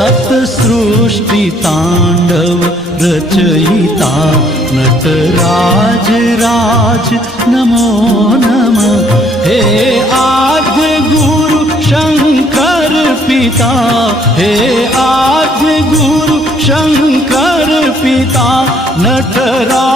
सप्तसृष्टि तांडव रचयिता नटराज राज नमो नमः। हे आद्य गुरु शंकर पिता, हे आद्य गुरु शंकर पिता नटराज